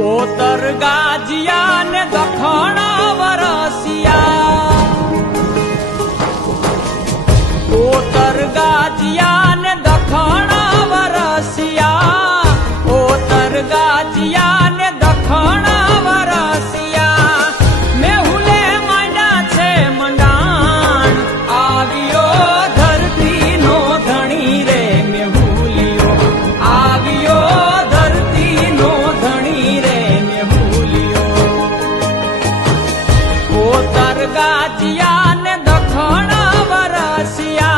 ओतर गाजिया ने दखण वरसिया ओतर गाजिया ने दखण वरसिया ओतर गाजिया ने दखण वरसिया मेहुले मांडा छे मंडाण आवियो धरती नो धणी रे मेहुलियो आवियो धरती नो धणी रे मेहुलियो ओतर गाजिया ने दखण वरसिया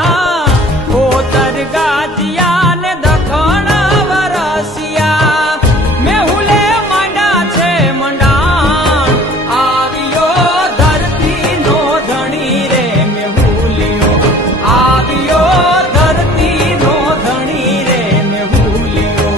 ओतर गाजिया ने दखण वरसिया मेहुले मांडा छे मंडाण आवियो धरती नो धणी रे मेहुलियो आवियो धरती नो धणी रे मेहुलियो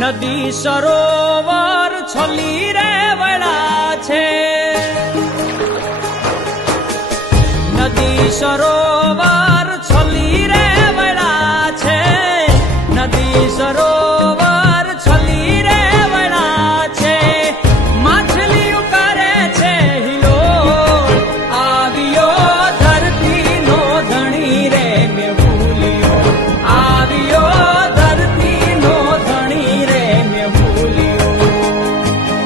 नदी सरोवर छली रे वड़ा छे नदी सरोवर